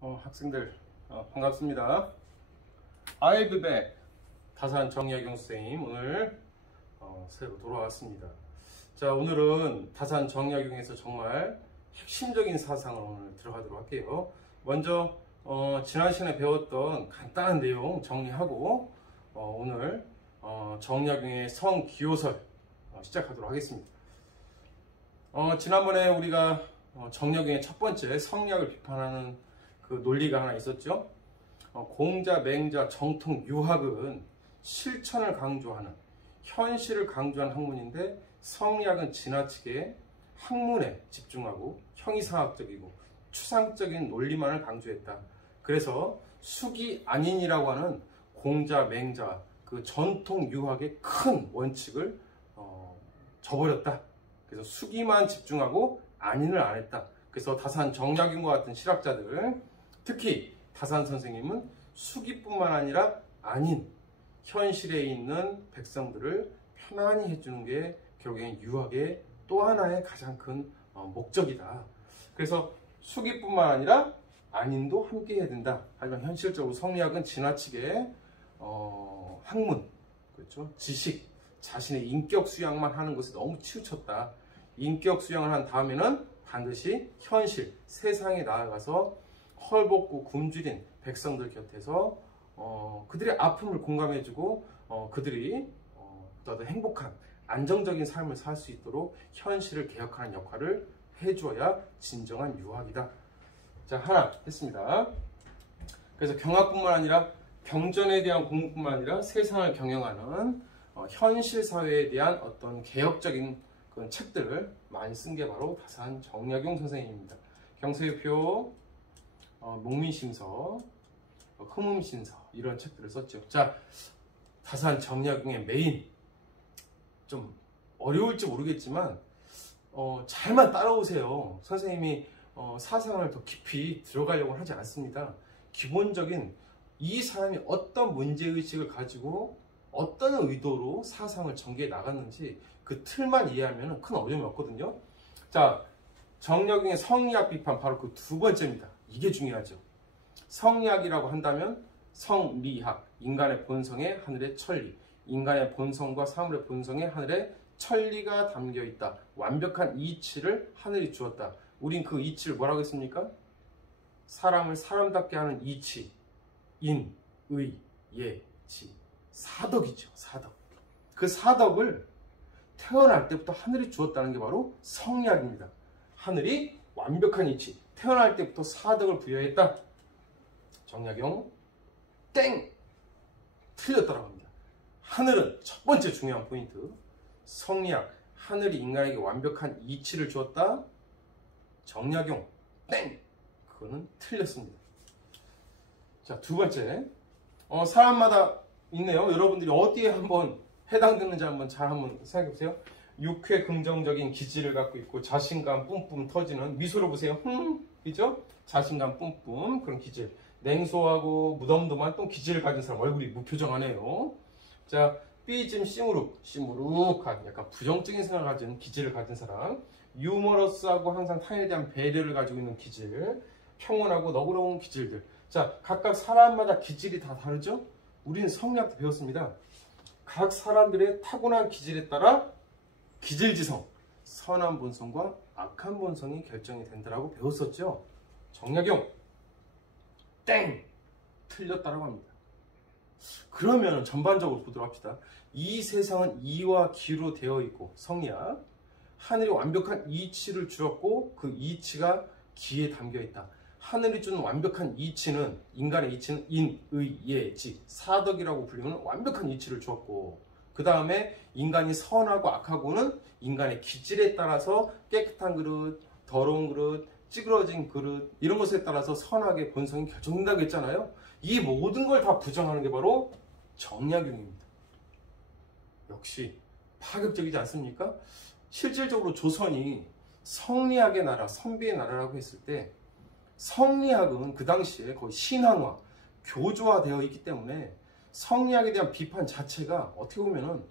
학생들 반갑습니다. I'll be back. 다산 정약용 선생님 오늘 새로 돌아왔습니다. 자, 오늘은 다산 정약용에서 정말 핵심적인 사상을 오늘 들어가도록 할게요. 먼저 지난 시간에 배웠던 간단한 내용 정리하고 오늘 정약용의 성기호설 시작하도록 하겠습니다. 지난번에 우리가 정약용의 첫 번째 성리학을 비판하는 그 논리가 하나 있었죠. 공자, 맹자, 정통, 유학은 실천을 강조하는, 현실을 강조하는 학문인데 성리학은 지나치게 학문에 집중하고 형이상학적이고 추상적인 논리만을 강조했다. 그래서 수기 안인이라고 하는 공자, 맹자, 그 전통 유학의 큰 원칙을 저버렸다. 그래서 수기만 집중하고 안인을 안 했다. 그래서 다산 정약용과 같은 실학자들, 특히 다산 선생님은 수기뿐만 아니라 안인, 현실에 있는 백성들을 편안히 해주는 게 결국엔 유학의 또 하나의 가장 큰 목적이다. 그래서 수기뿐만 아니라 안인도 함께 해야 된다. 하지만 현실적으로 성리학은 지나치게 학문, 그렇죠? 지식, 자신의 인격 수양만 하는 것에 너무 치우쳤다. 인격 수양을 한 다음에는 반드시 현실, 세상에 나아가서 헐벗고 굶주린 백성들 곁에서 그들의 아픔을 공감해주고 그들이 더 행복한 안정적인 삶을 살 수 있도록 현실을 개혁하는 역할을 해주어야 진정한 유학이다. 자, 하나 했습니다. 그래서 경학뿐만 아니라 경전에 대한 공부뿐만 아니라 세상을 경영하는 현실 사회에 대한 어떤 개혁적인 그런 책들을 많이 쓴 게 바로 다산 정약용 선생님입니다. 경서유표, 목민심서, 흠음신서 이런 책들을 썼죠. 자, 다산 정약용의 메인, 좀 어려울지 모르겠지만 잘만 따라오세요. 선생님이 사상을 더 깊이 들어가려고 하지 않습니다. 기본적인 이 사람이 어떤 문제의식을 가지고 어떤 의도로 사상을 전개해 나갔는지 그 틀만 이해하면 큰 어려움이 없거든요. 자, 정약용의 성리학 비판, 바로 그 두 번째입니다. 이게 중요하죠. 성리학이라고 한다면 성리학, 인간의 본성에 하늘의 천리, 인간의 본성과 사물의 본성에 하늘의 천리가 담겨 있다. 완벽한 이치를 하늘이 주었다. 우린 그 이치를 뭐라고 했습니까? 사람을 사람답게 하는 이치, 인, 의, 예, 지, 사덕이죠. 사덕. 그 사덕을 태어날 때부터 하늘이 주었다는 게 바로 성리학입니다. 하늘이 완벽한 이치, 태어날 때부터 사덕을 부여했다. 정약용 땡! 틀렸다고 합니다. 하늘은 첫 번째 중요한 포인트. 성리학, 하늘이 인간에게 완벽한 이치를 주었다. 정약용 땡! 그거는 틀렸습니다. 자, 두 번째, 사람마다 있네요. 여러분들이 어디에 한번 해당되는지 한번 생각해 보세요. 육회 긍정적인 기질을 갖고 있고 자신감 뿜뿜 터지는, 미소를 보세요. 그죠? 자신감 뿜뿜 그런 기질. 냉소하고 무덤덤한 또 기질을 가진 사람, 얼굴이 무표정하네요. 자, 삐짐 시무룩한 약간 부정적인 생각을 가진 기질을 가진 사람, 유머러스하고 항상 타인에 대한 배려를 가지고 있는 기질, 평온하고 너그러운 기질들. 자, 각각 사람마다 기질이 다 다르죠? 우리는 성리학도 배웠습니다. 각 사람들의 타고난 기질에 따라 기질지성, 선한 본성과 악한 본성이 결정이 된다고 배웠었죠. 정약용 땡! 틀렸다고 합니다. 그러면 전반적으로 보도록 합시다. 이 세상은 이와 기로 되어 있고, 성리학, 하늘이 완벽한 이치를 주었고 그 이치가 기에 담겨 있다. 하늘이 주는 완벽한 이치는, 인간의 이치는 인, 의, 예, 지, 사덕이라고 불리는 완벽한 이치를 주었고, 그 다음에 인간이 선하고 악하고는 인간의 기질에 따라서 깨끗한 그릇, 더러운 그릇, 찌그러진 그릇, 이런 것에 따라서 선악의 본성이 결정된다고 했잖아요. 이 모든 걸 다 부정하는 게 바로 정약용입니다. 역시 파격적이지 않습니까? 실질적으로 조선이 성리학의 나라, 선비의 나라라고 했을 때 성리학은 그 당시에 거의 신앙화, 교조화되어 있기 때문에 성리학에 대한 비판 자체가 어떻게 보면은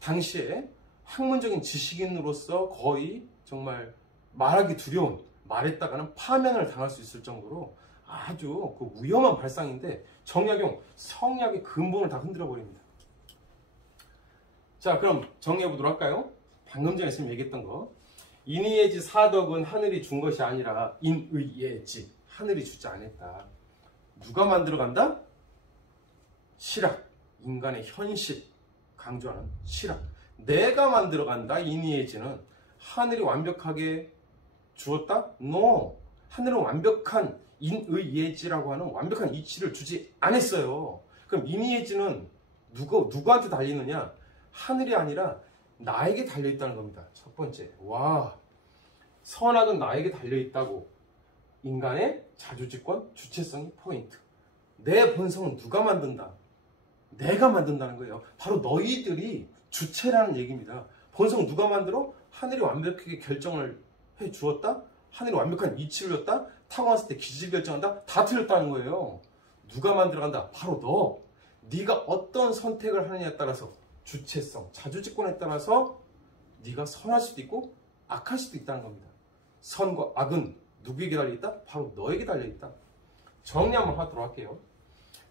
당시에 학문적인 지식인으로서 거의 정말 말하기 두려운 말했다가는 파면을 당할 수 있을 정도로 아주 그 위험한 발상인데 정약용 성약의 근본을 다 흔들어 버립니다. 자, 그럼 정리해 보도록 할까요? 방금 전에 선생님 얘기했던 거. 인의예지 사덕은 하늘이 준 것이 아니라 인의예지 하늘이 주지 않았다. 누가 만들어 간다? 실학, 인간의 현실 강조하는 실학. 내가 만들어 간다. 인의예지는 하늘이 완벽하게 주었다? No. 하늘은 완벽한 인의예지라고 하는 완벽한 이치를 주지 않았어요. 그럼 인의예지는 누구한테 달리느냐? 하늘이 아니라 나에게 달려있다는 겁니다. 첫 번째. 와, 선악은 나에게 달려있다고. 인간의 자주직권, 주체성이 포인트. 내 본성은 누가 만든다? 내가 만든다는 거예요. 바로 너희들이 주체라는 얘기입니다. 본성 누가 만들어? 하늘이 완벽하게 결정을 해 주었다? 하늘이 완벽한 이치를 줬다? 타고났을 때 기질 결정한다? 다 틀렸다는 거예요. 누가 만들어간다? 바로 너. 네가 어떤 선택을 하느냐에 따라서 주체성, 자주직권에 따라서 네가 선할 수도 있고 악할 수도 있다는 겁니다. 선과 악은 누구에게 달려있다? 바로 너에게 달려있다. 정리 한번 하도록 할게요.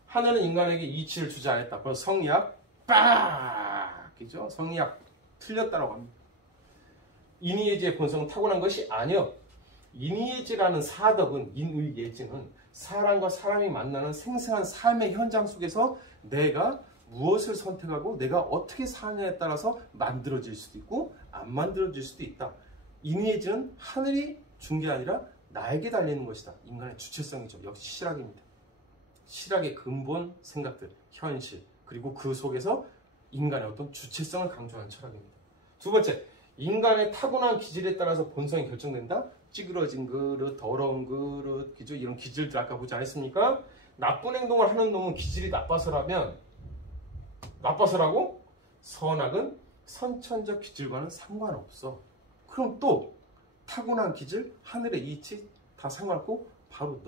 하늘은 인간에게 이치를 주지 않았다. 그래서 성리학 빡! 그죠? 성리학 틀렸다라고 합니다. 인의예지의 본성은 타고난 것이 아니요. 인의예지라는 사덕은, 인의예지는 사람과 사람이 만나는 생생한 삶의 현장 속에서 내가 무엇을 선택하고 내가 어떻게 사느냐에 따라서 만들어질 수도 있고 안 만들어질 수도 있다. 인의예지는 하늘이 준 게 아니라 나에게 달리는 것이다. 인간의 주체성이죠. 역시 실학입니다. 실학의 근본 생각들, 현실, 그리고 그 속에서 인간의 어떤 주체성을 강조하는 철학입니다. 두 번째, 인간의 타고난 기질에 따라서 본성이 결정된다. 찌그러진 그릇, 더러운 그릇, 그죠? 이런 기질들 아까 보지 않았습니까? 나쁜 행동을 하는 놈은 기질이 나빠서라고? 선악은 선천적 기질과는 상관없어. 그럼 또 타고난 기질, 하늘의 이치 다 상관없고 바로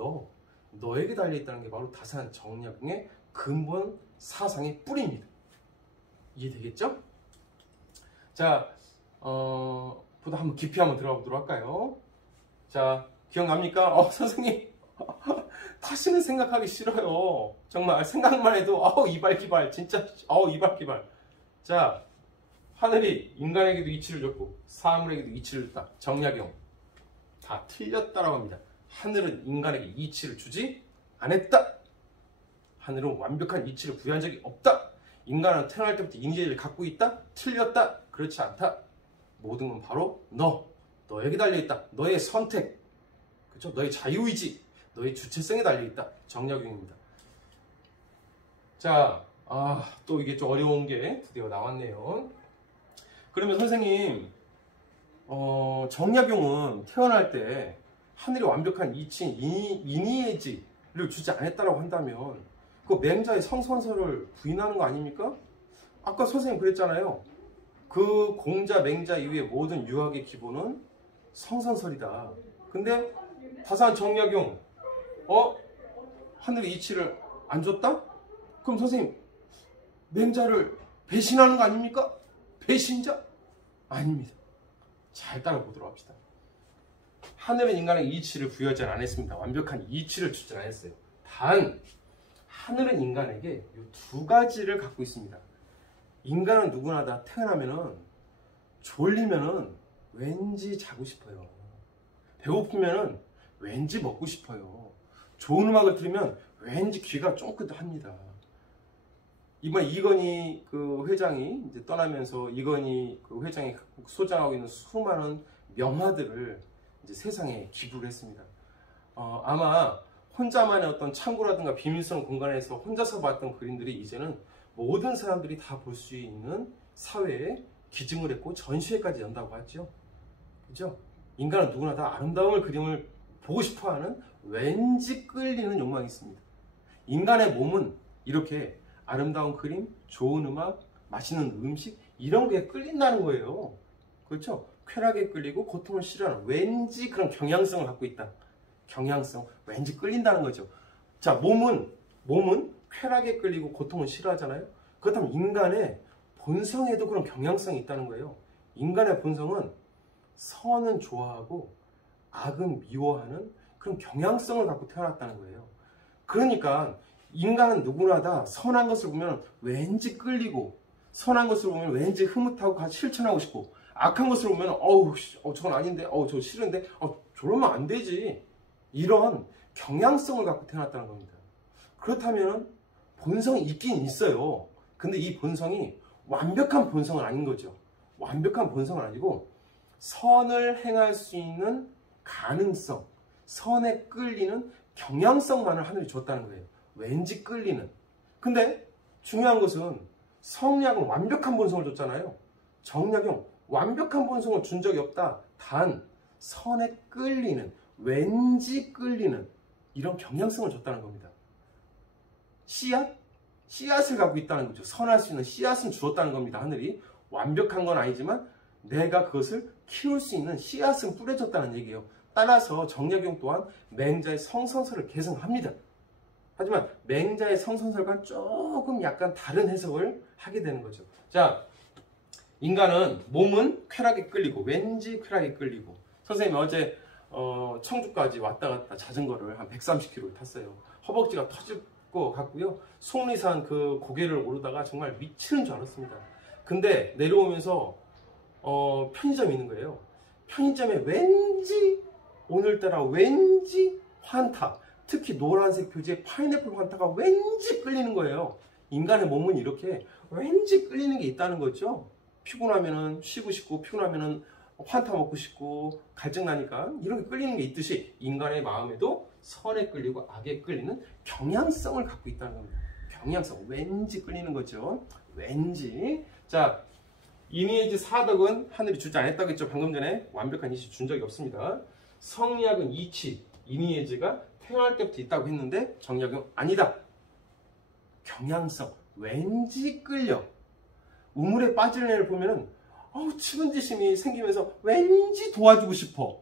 너에게 달려있다는 게 바로 다산 정약용의 근본 사상의 뿌리입니다. 이해되겠죠? 자, 보다 한번 깊이 한번 들어가 보도록 할까요? 자, 기억납니까? 선생님 다시는 생각하기 싫어요. 정말 생각만 해도 이발기발 진짜 이발기발. 자, 하늘이 인간에게도 이치를 줬고 사물에게도 이치를 줬다. 정약용 다 틀렸다라고 합니다. 하늘은 인간에게 이치를 주지 않았다. 하늘은 완벽한 이치를 부여한 적이 없다. 인간은 태어날 때부터 인지를 갖고 있다. 틀렸다. 그렇지 않다. 모든 건 바로 너에게 달려있다. 너의 선택, 그렇죠? 너의 자유의지, 너의 주체성에 달려있다. 정약용입니다. 자, 또 이게 좀 어려운 게 드디어 나왔네요. 그러면 선생님, 정약용은 태어날 때 하늘이 완벽한 이치인 인의예지를 주지 않았다고 한다면 그 맹자의 성선설을 부인하는 거 아닙니까? 아까 선생님 그랬잖아요. 그 공자, 맹자 이후의 모든 유학의 기본은 성선설이다. 근데 다산 정약용 하늘의 이치를 안 줬다? 그럼 선생님 맹자를 배신하는 거 아닙니까? 배신자? 아닙니다. 잘 따라보도록 합시다. 하늘은 인간에게 이치를 부여하지 않았습니다. 완벽한 이치를 주지 않았어요. 단 하늘은 인간에게 이 두 가지를 갖고 있습니다. 인간은 누구나 다 태어나면은 졸리면은 왠지 자고 싶어요. 배고프면은 왠지 먹고 싶어요. 좋은 음악을 들으면 왠지 귀가 쫑긋합니다. 이번 이건희 그 회장이 이제 떠나면서 이건희 그 회장이 소장하고 있는 수많은 명화들을 이제 세상에 기부를 했습니다. 아마 혼자만의 어떤 창고라든가 비밀스러운 공간에서 혼자서 봤던 그림들이 이제는 모든 사람들이 다 볼 수 있는 사회에 기증을 했고 전시회까지 연다고 하죠. 그죠? 인간은 누구나 다 아름다운 그림을 보고 싶어하는 왠지 끌리는 욕망이 있습니다. 인간의 몸은 이렇게 아름다운 그림, 좋은 음악, 맛있는 음식 이런 게 끌린다는 거예요. 그렇죠? 쾌락에 끌리고 고통을 싫어하는 왠지 그런 경향성을 갖고 있다. 경향성, 왠지 끌린다는 거죠. 자, 몸은 쾌락에 끌리고 고통을 싫어하잖아요. 그렇다면 인간의 본성에도 그런 경향성이 있다는 거예요. 인간의 본성은 선은 좋아하고 악은 미워하는 그런 경향성을 갖고 태어났다는 거예요. 그러니까 인간은 누구나 다 선한 것을 보면 왠지 끌리고, 선한 것을 보면 왠지 흐뭇하고 같이 실천하고 싶고, 악한 것을 보면 저건 아닌데, 저 싫은데, 저러면 안 되지, 이런 경향성을 갖고 태어났다는 겁니다. 그렇다면 본성이 있긴 있어요. 근데 이 본성이 완벽한 본성은 아닌 거죠. 완벽한 본성은 아니고 선을 행할 수 있는 가능성, 선에 끌리는 경향성만을 하늘이 줬다는 거예요. 왠지 끌리는. 근데 중요한 것은 성약은 완벽한 본성을 줬잖아요. 정약용 완벽한 본성을 준 적이 없다. 단 선에 끌리는, 왠지 끌리는 이런 경향성을 줬다는 겁니다. 씨앗을 갖고 있다는 거죠. 선할 수 있는 씨앗은 주었다는 겁니다. 하늘이 완벽한 건 아니지만 내가 그것을 키울 수 있는 씨앗은 뿌려줬다는 얘기예요. 따라서 정약용 또한 맹자의 성선설을 계승합니다. 하지만 맹자의 성선설과 조금 약간 다른 해석을 하게 되는 거죠. 자, 인간은 몸은 쾌락에 끌리고, 왠지 쾌락에 끌리고. 선생님이 어제 청주까지 왔다 갔다 자전거를 한 130km 탔어요. 허벅지가 터질 것 같고요. 속리산 그 고개를 오르다가 정말 미치는 줄 알았습니다. 근데 내려오면서 편의점이 있는 거예요. 편의점에 왠지 오늘따라 왠지 환타, 특히 노란색 표지에 파인애플 환타가 왠지 끌리는 거예요. 인간의 몸은 이렇게 왠지 끌리는 게 있다는 거죠. 피곤하면은 쉬고 싶고, 피곤하면은 환타 먹고 싶고, 갈증 나니까 이렇게 끌리는 게 있듯이 인간의 마음에도 선에 끌리고 악에 끌리는 경향성을 갖고 있다는 겁니다. 경향성, 왠지 끌리는 거죠. 왠지. 자, 이니에지 사덕은 하늘이 주지 않았다고 했죠. 방금 전에 완벽한 이치 준 적이 없습니다. 성리학은 이치, 이니에지가 태어날 때부터 있다고 했는데 정약은 아니다. 경향성, 왠지 끌려. 우물에 빠지는 애를 보면은 측은지심이 생기면서 왠지 도와주고 싶어.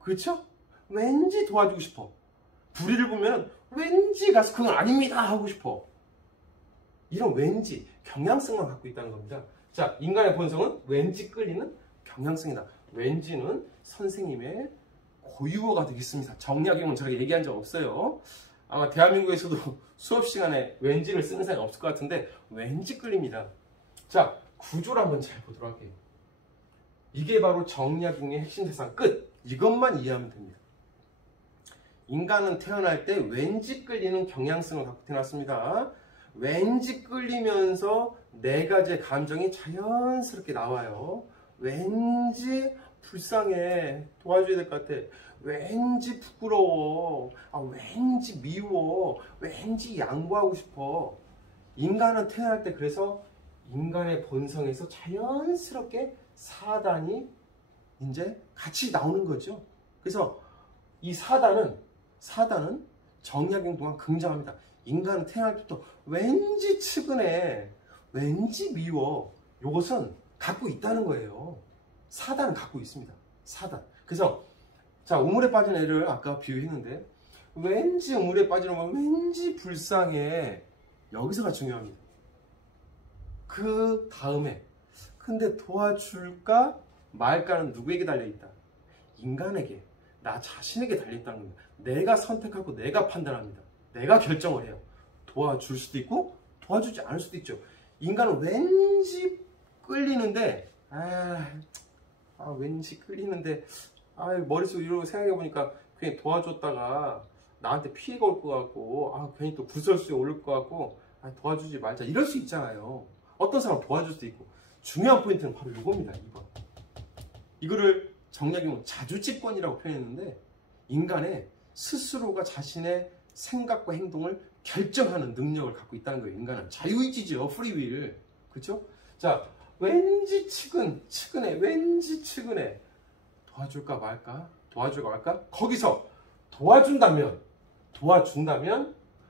그렇죠? 왠지 도와주고 싶어. 불의를 보면 왠지 가서 그건 아닙니다 하고 싶어. 이런 왠지, 경향성만 갖고 있다는 겁니다. 자, 인간의 본성은 왠지 끌리는 경향성이다. 왠지는 선생님의 고유어가 되겠습니다. 정약용은 저렇게 얘기한 적 없어요. 아마 대한민국에서도 수업 시간에 왠지를 쓰는 사람이 없을 것 같은데 왠지 끌립니다. 자, 구조를 한번 잘 보도록 할게요. 이게 바로 정약용의 핵심 대상 끝. 이것만 이해하면 됩니다. 인간은 태어날 때 왠지 끌리는 경향성을 갖고 태어났습니다. 왠지 끌리면서 네 가지의 감정이 자연스럽게 나와요. 왠지 불쌍해, 도와줘야 될 것 같아. 왠지 부끄러워, 왠지 미워, 왠지 양보하고 싶어. 인간은 태어날 때 그래서 인간의 본성에서 자연스럽게 사단이 이제 같이 나오는 거죠. 그래서 이 사단은 정약용 동안 긍정합니다. 인간은 태어날 때부터 왠지 측은해, 왠지 미워. 이것은 갖고 있다는 거예요. 사단은 갖고 있습니다. 사단. 그래서 자, 우물에 빠진 애를 아까 비유했는데 왠지 우물에 빠지면 왠지 불쌍해. 여기서가 중요합니다. 그 다음에 근데 도와줄까 말까는 누구에게 달려있다? 인간에게, 나 자신에게 달려있다는 겁니다. 내가 선택하고 내가 판단합니다. 내가 결정을 해요. 도와줄 수도 있고 도와주지 않을 수도 있죠. 인간은 왠지 끌리는데 왠지 끌리는데 머릿속에 이러고 생각해보니까 괜히 도와줬다가 나한테 피해가 올 것 같고 괜히 또 구설수에 오를 것 같고 도와주지 말자 이럴 수 있잖아요. 어떤 사람은 도와줄 수도 있고. 중요한 포인트는 바로 이겁니다. 2번. 이거를 정약용은 자주집권이라고 표현했는데 인간의 스스로가 자신의 생각과 행동을 결정하는 능력을 갖고 있다는 거예요. 인간은 자유의지죠. 프리윌. 그렇죠? 자, 왠지 측은해. 왠지 측은해. 도와줄까 말까? 도와줄까 말까? 거기서 도와준다면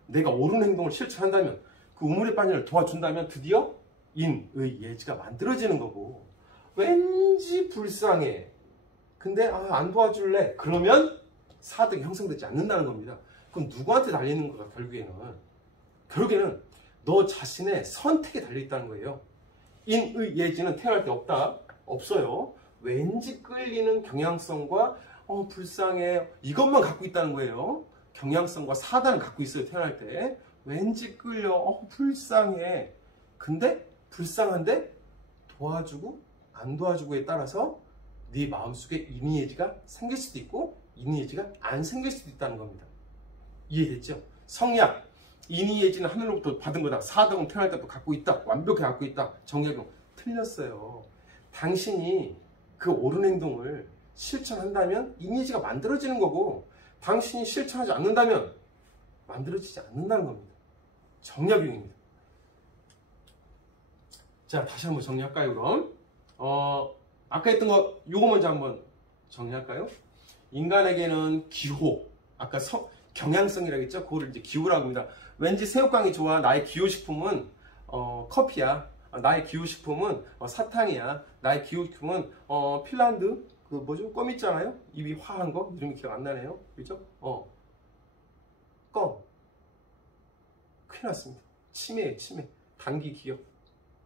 내가 옳은 행동을 실천한다면 그 우물에 빠진 애를 도와준다면 드디어 인의 예지가 만들어지는 거고, 왠지 불쌍해. 근데 안 도와줄래? 그러면 사득이 형성되지 않는다는 겁니다. 그럼 누구한테 달리는 거가 결국에는 너 자신의 선택에 달려있다는 거예요. 인의 예지는 태어날 때 없어요. 왠지 끌리는 경향성과 불쌍해. 이것만 갖고 있다는 거예요. 경향성과 사단을 갖고 있어요. 태어날 때. 왠지 끌려. 불쌍해. 근데 불쌍한데 도와주고 안 도와주고에 따라서 네 마음속에 이니에지가 생길 수도 있고 이니에지가 안 생길 수도 있다는 겁니다. 이해됐죠? 성약, 이니에지는 하늘로부터 받은 거다. 사등은 태어날 때도 갖고 있다. 완벽히 갖고 있다. 정약용 틀렸어요. 당신이 그 옳은 행동을 실천한다면 이니에지가 만들어지는 거고 당신이 실천하지 않는다면 만들어지지 않는다는 겁니다. 정약용입니다. 자, 다시 한번 정리할까요, 그럼? 아까 했던 거, 요거 먼저 한번 정리할까요? 인간에게는 기호, 아까 경향성이라고 했죠? 그거를 이제 기호라고 합니다. 왠지 새우깡이 좋아. 나의 기호식품은 커피야. 나의 기호식품은 사탕이야. 나의 기호식품은 핀란드, 그 뭐죠? 껌 있잖아요? 입이 화한 거? 이름이 기억 안 나네요. 그죠? 껌. 큰일 났습니다. 치매예요, 치매. 단기 기억.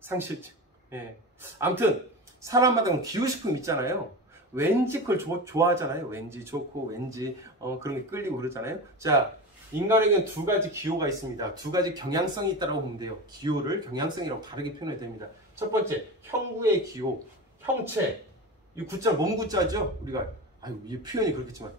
상실증. 예. 아무튼 사람마다 기호식품 있잖아요. 왠지 그걸 좋아하잖아요. 왠지 좋고 왠지 그런 게 끌리고 그러잖아요. 자, 인간에게는 두 가지 기호가 있습니다. 두 가지 경향성이 있다고 보면 돼요. 기호를 경향성이라고 다르게 표현해야 됩니다. 첫 번째, 형구의 기호, 형체. 이 구자 몸구자죠. 우리가 이 표현이 그렇겠지만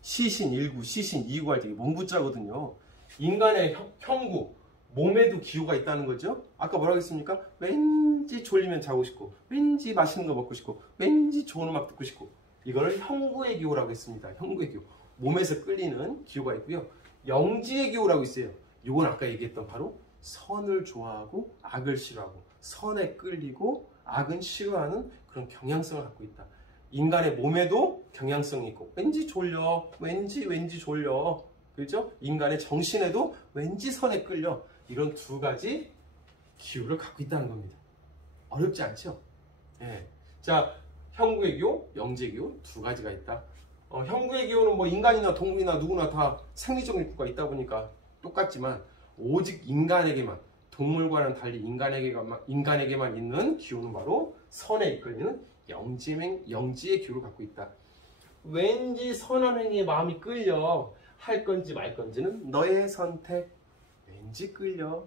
시신 1구, 시신 2구 할 때 몸구자거든요. 인간의 형구, 몸에도 기호가 있다는 거죠. 아까 뭐라고 했습니까? 왠지 졸리면 자고 싶고 왠지 맛있는 거 먹고 싶고 왠지 좋은 음악 듣고 싶고 이거를 형구의 기호라고 했습니다. 형구의 기호. 몸에서 끌리는 기호가 있고요. 영지의 기호라고 있어요. 이건 아까 얘기했던 바로 선을 좋아하고 악을 싫어하고 선에 끌리고 악은 싫어하는 그런 경향성을 갖고 있다. 인간의 몸에도 경향성이 있고 왠지 졸려, 왠지 졸려. 그렇죠? 인간의 정신에도 왠지 선에 끌려. 이런 두 가지 기호를 갖고 있다는 겁니다. 어렵지 않죠? 예. 자, 형구의 기호, 영지의 기호 두 가지가 있다. 형구의 기호는 뭐 인간이나 동물이나 누구나 다 생리적 욕구가 있다 보니까 똑같지만 오직 인간에게만, 동물과는 달리 인간에게만 있는 기호는 바로 선에 이끌리는 영지의 기호를 갖고 있다. 왠지 선한 행위에 마음이 끌려 할 건지 말 건지는 너의 선택. 왠지 끌려.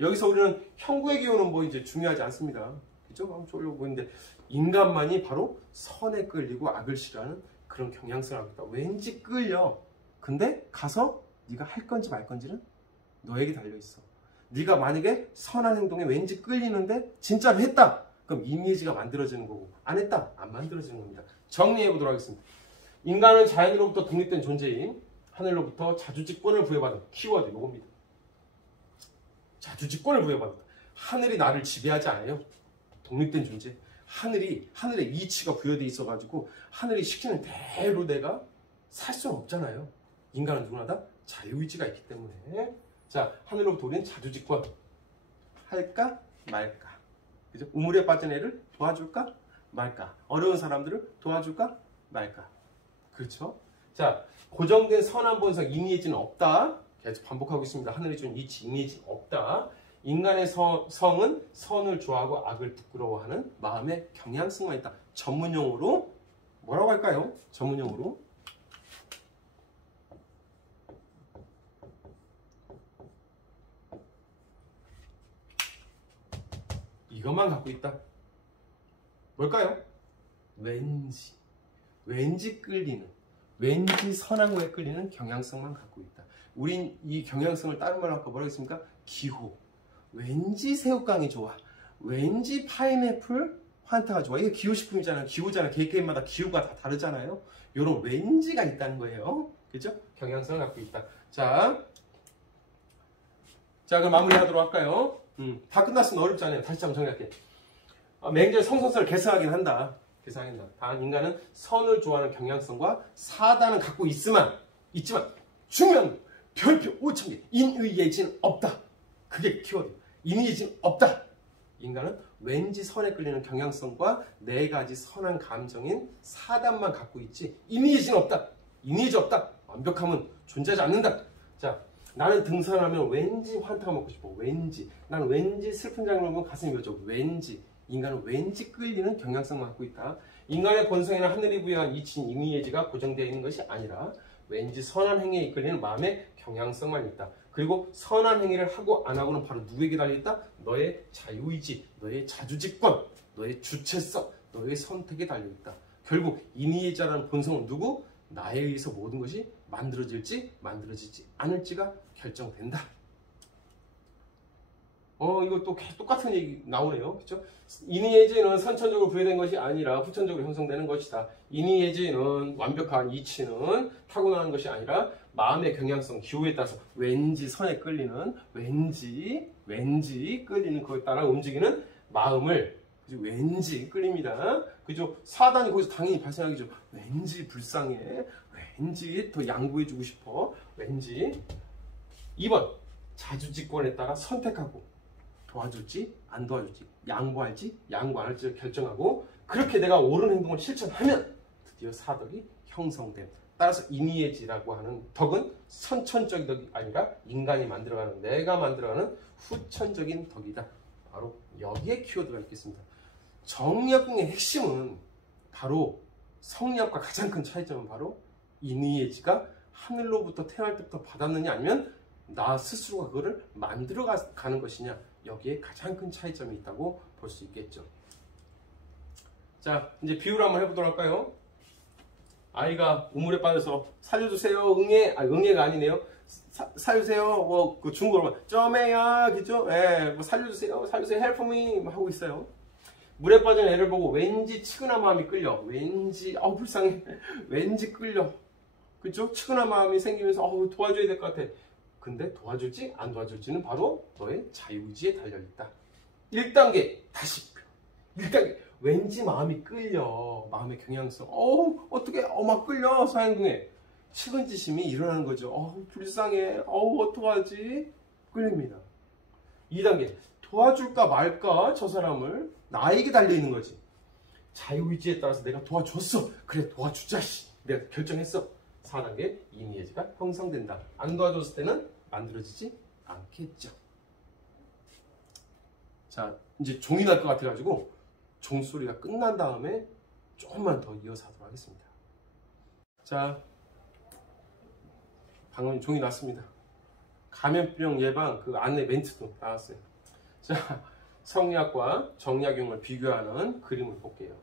여기서 우리는 형구의 기호는 뭐 이제 중요하지 않습니다. 그죠? 한번 졸려 보이는데 인간만이 바로 선에 끌리고 악을 싫어하는 그런 경향성을 갖고 있다. 왠지 끌려. 근데 가서 네가 할 건지 말 건지는 너에게 달려 있어. 네가 만약에 선한 행동에 왠지 끌리는데 진짜로 했다. 그럼 이미지가 만들어지는 거고 안 했다. 안 만들어지는 겁니다. 정리해 보도록 하겠습니다. 인간은 자연으로부터 독립된 존재인 하늘로부터 자주직권을 부여받은 키워드 이겁니다. 자주직권을 부여받았다. 하늘이 나를 지배하지 않아요. 독립된 존재. 하늘의 이치가 부여되어 있어가지고 하늘이 시키는 대로 내가 살 수는 없잖아요. 인간은 누구나 다 자유의지가 있기 때문에. 자, 하늘로부터 우리는 자주직권. 할까 말까. 그죠? 우물에 빠진 애를 도와줄까 말까. 어려운 사람들을 도와줄까 말까. 그렇죠? 자, 고정된 선한 본성 이니에지는 없다. 계속 반복하고 있습니다. 하늘이 준 이치 이니에지는 없다. 인간의 성은 선을 좋아하고 악을 부끄러워하는 마음의 경향성만 있다. 전문용어로 뭐라고 할까요? 전문용어로 이것만 갖고 있다. 뭘까요? 왠지 끌리는, 왠지 선한 거에 끌리는 경향성만 갖고 있다. 우린 이 경향성을 다른 말로 아까 뭐라고 했습니까? 기호. 왠지 새우깡이 좋아. 왠지 파인애플 환타가 좋아. 이게 기호식품이잖아요. 기호잖아요. 개개인마다 기호가 다 다르잖아요. 이런 왠지가 있다는 거예요. 그죠? 경향성을 갖고 있다. 자, 그럼 마무리하도록 할까요? 다 끝났으면 어렵지 않아요. 다시 한번 정리할게. 맹절 성선설을 개성하긴 한다. 단 인간은 선을 좋아하는 경향성과 사단은 갖고 있지만 중요한 별표 5,000개 인의예지는 없다. 그게 키워드. 인의예지는 없다. 인간은 왠지 선에 끌리는 경향성과 네 가지 선한 감정인 사단만 갖고 있지 인의예지는 없다. 인의예지 없다. 완벽함은 존재하지 않는다. 자, 나는 등산하면 왠지 환타가 먹고 싶어. 왠지. 나는 왠지 슬픈 장면을 보면 가슴이 맺어. 왠지. 인간은 왠지 끌리는 경향성만 갖고 있다. 인간의 본성에는 하늘이 부여한 이치인 인의예지가 고정되어 있는 것이 아니라 왠지 선한 행위에 이끌리는 마음의 경향성만 있다. 그리고 선한 행위를 하고 안 하고는 바로 누구에게 달려있다? 너의 자유의지, 너의 자주직권, 너의 주체성, 너의 선택에 달려있다. 결국 인의예지라는 본성은 누구? 나에 의해서 모든 것이 만들어질지 만들어지지 않을지가 결정된다. 이거 또 똑같은 얘기 나오네요. 그렇죠? 인의예지는 선천적으로 부여된 것이 아니라 후천적으로 형성되는 것이다. 인의예지는 완벽한 이치는 타고나는 것이 아니라 마음의 경향성, 기호에 따라서 왠지 선에 끌리는, 왠지 끌리는 그에 따라 움직이는 마음을 왠지 끌립니다. 그죠? 사단이 거기서 당연히 발생하겠죠. 왠지 불쌍해, 왠지 더 양보해주고 싶어, 왠지. 2번 자주직권에 따라 선택하고 도와줄지 안 도와줄지, 양보할지 양보 안 할지를 결정하고 그렇게 내가 옳은 행동을 실천하면 드디어 사덕이 형성됨. 따라서 인의예지라고 하는 덕은 선천적인 덕이 아니라 인간이 만들어가는, 내가 만들어가는 후천적인 덕이다. 바로 여기에 키워드가 있겠습니다. 정약용의 핵심은 바로 성리학과 가장 큰 차이점은 바로 인의예지가 하늘로부터 태어날 때부터 받았느냐 아니면 나 스스로가 그거를 만들어 가는 것이냐, 여기에 가장 큰 차이점이 있다고 볼 수 있겠죠. 자, 이제 비유를 한번 해보도록 할까요? 아이가 우물에 빠져서 살려주세요, 응애, 응애가 아니네요. 살려주세요, 그 중국어로 점에야, 그죠? 예, 살려주세요, help me 하고 있어요. 물에 빠진 애를 보고 왠지 측은한 마음이 끌려, 왠지 불쌍해, 왠지 끌려, 그죠? 측은한 마음이 생기면서 도와줘야 될 것 같아. 근데 도와줄지 안 도와줄지는 바로 너의 자유의지에 달려있다. 1단계 다시 1단계 왠지 마음이 끌려, 마음의 경향성. 어떻게 막 끌려, 서양궁에 측은지심이 일어나는 거죠. 불쌍해, 어떡하지, 끌립니다. 2단계 도와줄까 말까, 저 사람을 나에게 달려있는 거지. 자유의지에 따라서 내가 도와줬어, 그래 도와주자, 내가 결정했어. 4단계 인의예지가 형성된다. 안 도와줬을 때는 만들어지지 않겠죠. 자, 이제 종이 날 것 같아가지고 종소리가 끝난 다음에 조금만 더 이어서 하도록 하겠습니다. 자, 방금 종이 났습니다. 감염병 예방 그 안내 멘트도 나왔어요. 자, 성리학과 정약용을 비교하는 그림을 볼게요.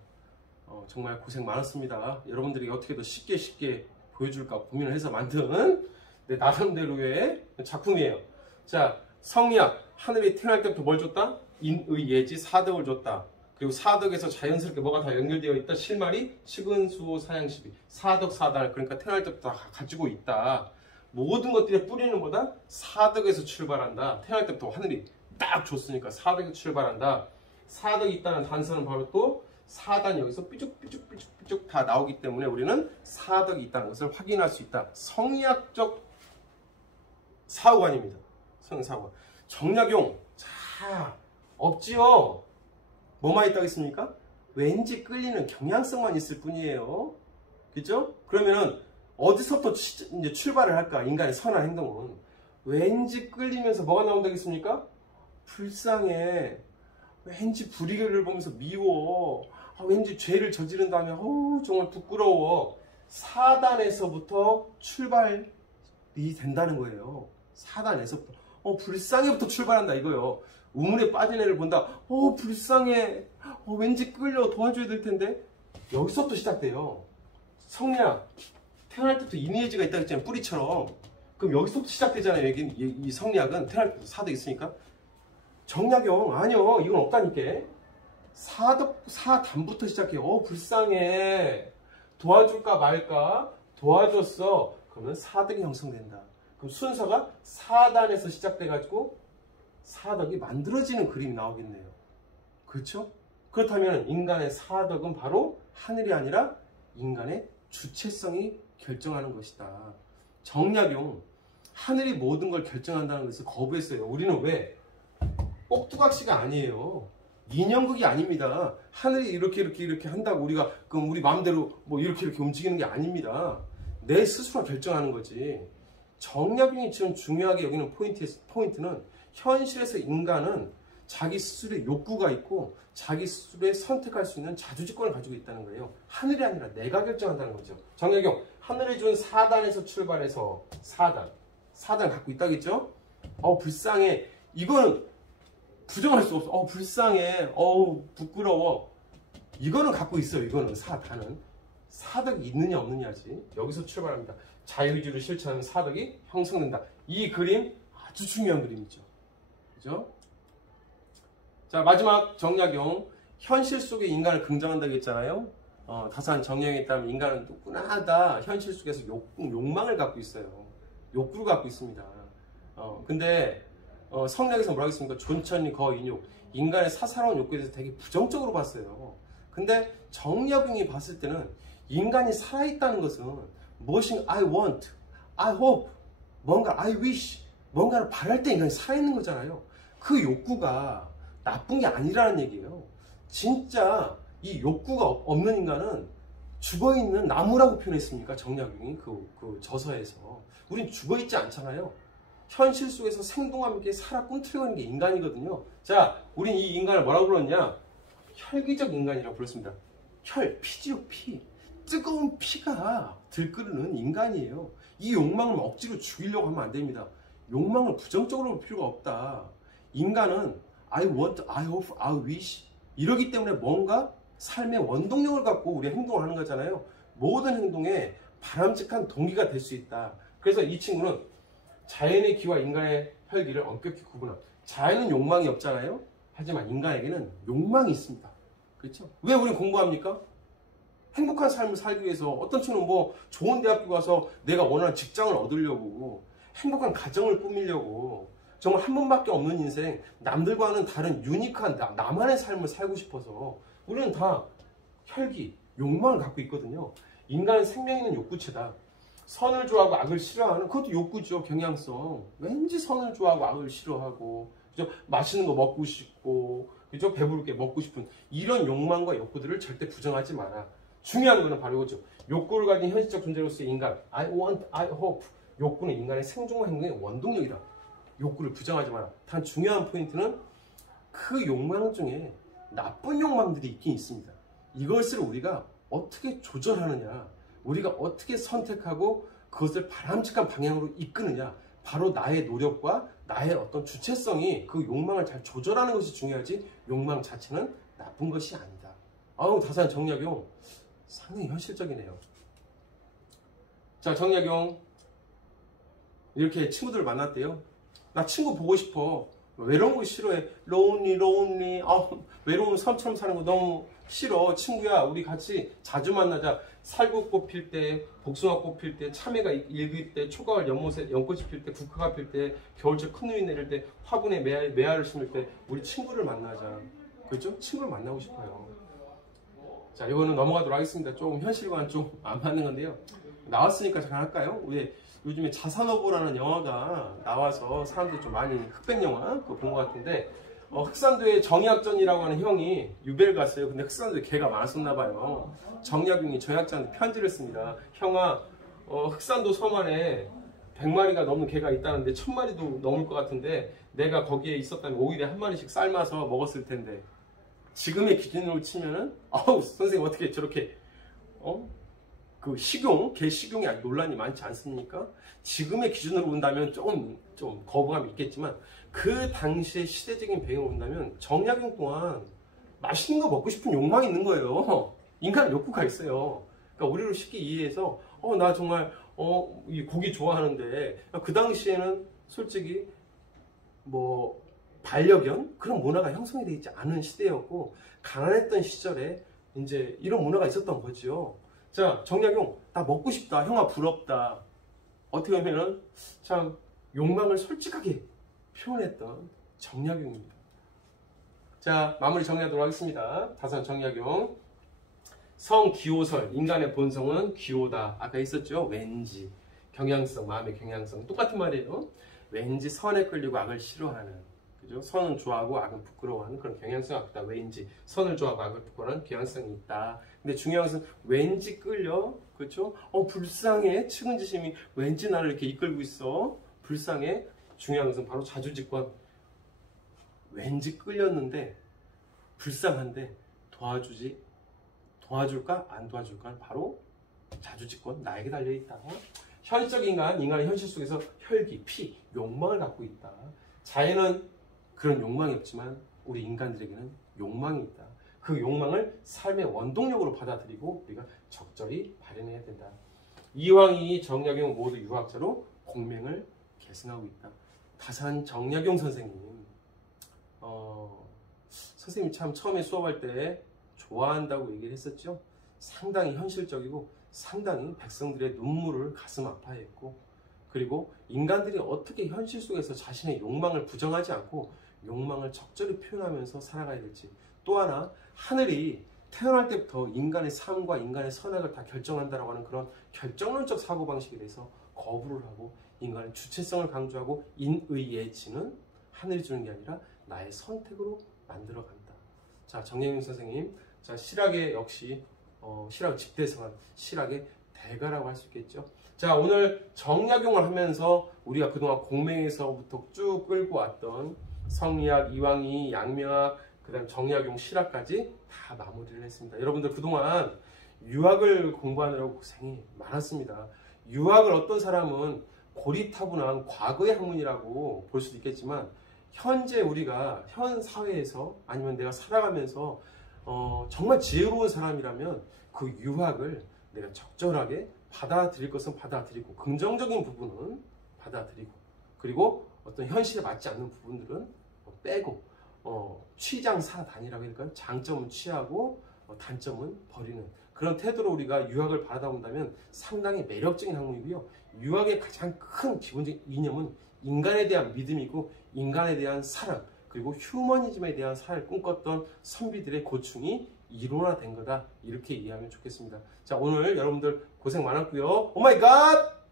정말 고생 많았습니다. 여러분들이 어떻게 더 쉽게 보여줄까 고민을 해서 만든 내 나름대로의 작품이에요. 자, 성리학, 하늘이 태어날 때부터 뭘 줬다? 인의예지 사덕을 줬다. 그리고 사덕에서 자연스럽게 뭐가 다 연결되어 있다? 실말이 식은수호 사양시비, 사덕 사달, 그러니까 태어날 때부터 다 가지고 있다. 모든 것들의 뿌리는 뭐다? 사덕에서 출발한다. 태어날 때부터 하늘이 딱 줬으니까 사덕에서 출발한다. 사덕이 있다는 단서는 바로 또 사단이 여기서 삐죽삐죽 다 나오기 때문에 우리는 사덕이 있다는 것을 확인할 수 있다. 성리학적 사고관입니다. 성사고관. 정약용, 자, 없지요. 뭐만 있다고 했습니까? 왠지 끌리는 경향성만 있을 뿐이에요. 그죠? 그러면은 어디서부터 이제 출발을 할까? 인간의 선한 행동은 왠지 끌리면서 뭐가 나온다고 했습니까? 불쌍해, 왠지 불의를 보면서 미워, 왠지 죄를 저지른 다음에 정말 부끄러워. 사단에서부터 출발이 된다는 거예요. 사단에서부터 불쌍해부터 출발한다 이거요. 우물에 빠진 애를 본다. 불쌍해, 왠지 끌려, 도와줘야 될 텐데. 여기서부터 시작돼요. 성리학, 태어날 때부터 인의예지가 있다고 했잖아요. 뿌리처럼. 그럼 여기서부터 시작되잖아요. 이 성리학은 태어날 때부터 사덕이 있으니까. 정약용, 아니요, 이건 없다니까. 사단부터 시작해요. 불쌍해, 도와줄까 말까, 도와줬어, 그러면 사덕이 형성된다. 그럼 순서가 사단에서 시작돼가지고 사덕이 만들어지는 그림이 나오겠네요. 그렇죠? 그렇다면 인간의 사덕은 바로 하늘이 아니라 인간의 주체성이 결정하는 것이다. 정약용, 하늘이 모든 걸 결정한다는 것을 거부했어요. 우리는 왜? 꼭두각시가 아니에요. 인형극이 아닙니다. 하늘이 이렇게 한다고 우리가 그럼 우리 마음대로 뭐 이렇게 움직이는 게 아닙니다. 내 스스로가 결정하는 거지. 정약용이 지금 중요하게 여기는 포인트는 현실에서 인간은 자기 스스로의 욕구가 있고 자기 스스로의 선택할 수 있는 자주지권을 가지고 있다는 거예요. 하늘이 아니라 내가 결정한다는 거죠. 정약용, 하늘이 준 4단에서 출발해서 4단 갖고 있다겠죠? 불쌍해. 이거는 부정할 수 없어. 불쌍해. 부끄러워. 이거는 갖고 있어요. 이거는 4단은. 사덕이 있느냐 없느냐지. 여기서 출발합니다. 자유주의를 실천하는 사덕이 형성된다. 이 그림 아주 중요한 그림이죠. 그죠? 자, 마지막 정약용. 현실 속에 인간을 긍정한다고 했잖아요. 다산 정약용에 따르면 인간은 누구나 다 현실 속에서 욕망을 갖고 있어요. 욕구를 갖고 있습니다. 근데 성략에서 뭐라고 했습니까? 존천리 거인욕. 인간의 사사로운 욕구에 대해서 되게 부정적으로 봤어요. 근데 정약용이 봤을 때는 인간이 살아있다는 것은 무엇인가 I want, I hope, 뭔가 I wish, 뭔가를 바랄 때 인간이 살아있는 거잖아요. 그 욕구가 나쁜 게 아니라는 얘기예요. 진짜 이 욕구가 없는 인간은 죽어있는 나무라고 표현했습니까? 정약용이 그 저서에서. 우린 죽어있지 않잖아요. 현실 속에서 생동함 있게 살아 꿈틀거리는 게 인간이거든요. 자, 우린 이 인간을 뭐라고 불렀냐? 혈기적 인간이라고 불렀습니다. 피지요, 피. 뜨거운 피가 들끓는 인간이에요. 이 욕망을 억지로 죽이려고 하면 안 됩니다. 욕망을 부정적으로 볼 필요가 없다. 인간은 I want, I hope, I wish 이러기 때문에 뭔가 삶의 원동력을 갖고 우리가 행동을 하는 거잖아요. 모든 행동에 바람직한 동기가 될 수 있다. 그래서 이 친구는 자연의 기와 인간의 혈기를 엄격히 구분합니다. 자연은 욕망이 없잖아요. 하지만 인간에게는 욕망이 있습니다. 그렇죠? 왜 우리는 공부합니까? 행복한 삶을 살기 위해서. 어떤 친구는 뭐 좋은 대학교 가서 내가 원하는 직장을 얻으려고, 행복한 가정을 꾸미려고, 정말 한 번밖에 없는 인생, 남들과는 다른 유니크한 나만의 삶을 살고 싶어서 우리는 다 혈기, 욕망을 갖고 있거든요. 인간은 생명 있는 욕구체다. 선을 좋아하고 악을 싫어하는 그것도 욕구죠. 경향성. 왠지 선을 좋아하고 악을 싫어하고, 그죠? 맛있는 거 먹고 싶고, 그죠? 배부르게 먹고 싶은 이런 욕망과 욕구들을 절대 부정하지 마라. 중요한 거는 바로 이거죠. 욕구를 가진 현실적 존재로서의 인간. I want, I hope. 욕구는 인간의 생존과 행동의 원동력이다. 욕구를 부정하지 마라. 단 중요한 포인트는 그 욕망 중에 나쁜 욕망들이 있긴 있습니다. 이것을 우리가 어떻게 조절하느냐, 우리가 어떻게 선택하고 그것을 바람직한 방향으로 이끄느냐, 바로 나의 노력과 나의 어떤 주체성이 그 욕망을 잘 조절하는 것이 중요하지 욕망 자체는 나쁜 것이 아니다. 다산 정약용 상당히 현실적이네요. 자, 정약용 이렇게 친구들을 만났대요. 나 친구 보고 싶어. 외로운 거 싫어해. lonely. 외로운 섬처럼 사는 거 너무 싫어. 친구야, 우리 같이 자주 만나자. 살구꽃 필 때, 복숭아꽃 필 때, 참외가 익을 때, 초가을 연꽃이 필 때, 국화가 필 때, 겨울철 큰 눈이 내릴 때, 화분에 매화를 심을 때 우리 친구를 만나자. 그렇죠? 친구를 만나고 싶어요. 자, 이거는 넘어가도록 하겠습니다. 조금 현실과는 좀 안 맞는 건데요. 나왔으니까 잠깐 할까요? 우리 요즘에 자산어보라는 영화가 나와서 사람들이 좀 많이 흑백 영화 그거 본 것 같은데, 흑산도에 정약전이라고 하는 형이 유배를 갔어요. 근데 흑산도에 개가 많았었나 봐요. 정약용이 정약전한테 편지를 씁니다. 형아, 흑산도 섬 안에 100마리가 넘는 개가 있다는데 1000마리도 넘을 것 같은데 내가 거기에 있었다면 5일에 한 마리씩 삶아서 먹었을 텐데, 지금의 기준으로 치면은 선생님 어떻게 저렇게 그 개 식용이 아주 논란이 많지 않습니까? 지금의 기준으로 본다면 좀 거부감이 있겠지만, 그 당시의 시대적인 배경을 본다면 정약용 또한 맛있는 거 먹고 싶은 욕망이 있는 거예요. 인간 욕구가 있어요. 그러니까 우리를 쉽게 이해해서 나 정말 이 고기 좋아하는데, 그 당시에는 솔직히 뭐 반려견 그런 문화가 형성이 되어 있지 않은 시대였고, 가난했던 시절에 이제 이런 문화가 있었던 거죠. 자, 정약용, 나 먹고 싶다. 형아, 부럽다. 어떻게 보면은 참 욕망을 솔직하게 표현했던 정약용입니다. 자, 마무리 정리하도록 하겠습니다. 다산 정약용. 성기호설, 인간의 본성은 기호다. 아까 있었죠? 왠지, 경향성, 마음의 경향성. 똑같은 말이에요. 왠지 선에 끌리고 악을 싫어하는, 그죠? 선은 좋아하고 악은 부끄러워하는 그런 경향성이 있다. 왠지 선을 좋아하고 악을 부끄러워하는 경향성이 있다. 근데 중요한 것은 왠지 끌려, 그렇죠? 불쌍해. 측은지심이 왠지 나를 이렇게 이끌고 있어. 불쌍해. 중요한 것은 바로 자주직권. 왠지 끌렸는데 불쌍한데 도와줄까 안 도와줄까 바로 자주직권 나에게 달려있다. 현실적 인간의 현실 속에서 혈기, 피, 욕망을 갖고 있다. 자연은 그런 욕망이 없지만 우리 인간들에게는 욕망이 있다. 그 욕망을 삶의 원동력으로 받아들이고 우리가 적절히 발현해야 된다. 이황이 정약용 모두 유학자로 공명을 계승하고 있다. 다산 정약용 선생님, 선생님이 참 처음에 수업할 때 좋아한다고 얘기를 했었죠. 상당히 현실적이고 상당히 백성들의 눈물을 가슴 아파했고, 그리고 인간들이 어떻게 현실 속에서 자신의 욕망을 부정하지 않고 욕망을 적절히 표현하면서 살아가야 될지, 또 하나 하늘이 태어날 때부터 인간의 삶과 인간의 선악을 다 결정한다라고 하는 그런 결정론적 사고방식에 대해서 거부를 하고 인간의 주체성을 강조하고 인의예지는 하늘이 주는 게 아니라 나의 선택으로 만들어간다. 자, 정약용 선생님, 자, 실학의 역시 실학 집대성한 실학의 대가라고 할 수 있겠죠. 자, 오늘 정약용을 하면서 우리가 그동안 공명에서부터 쭉 끌고 왔던 성리학, 이황희, 양명학, 그 다음 정약용, 실학까지 다 마무리를 했습니다. 여러분들 그동안 유학을 공부하느라고 고생이 많았습니다. 유학을 어떤 사람은 고리타분한 과거의 학문이라고 볼 수도 있겠지만, 현재 우리가 현 사회에서 아니면 내가 살아가면서 정말 지혜로운 사람이라면 그 유학을 내가 적절하게 받아들일 것은 받아들이고, 긍정적인 부분은 받아들이고, 그리고 어떤 현실에 맞지 않는 부분들은 빼고, 취장사단이라고 할까요? 장점은 취하고 단점은 버리는 그런 태도로 우리가 유학을 받아본다면 상당히 매력적인 학문이고요. 유학의 가장 큰 기본적인 이념은 인간에 대한 믿음이고, 인간에 대한 사랑, 그리고 휴머니즘에 대한 사랑을 꿈꿨던 선비들의 고충이 이론화된 거다. 이렇게 이해하면 좋겠습니다. 자, 오늘 여러분들 고생 많았고요. 오 마이 갓!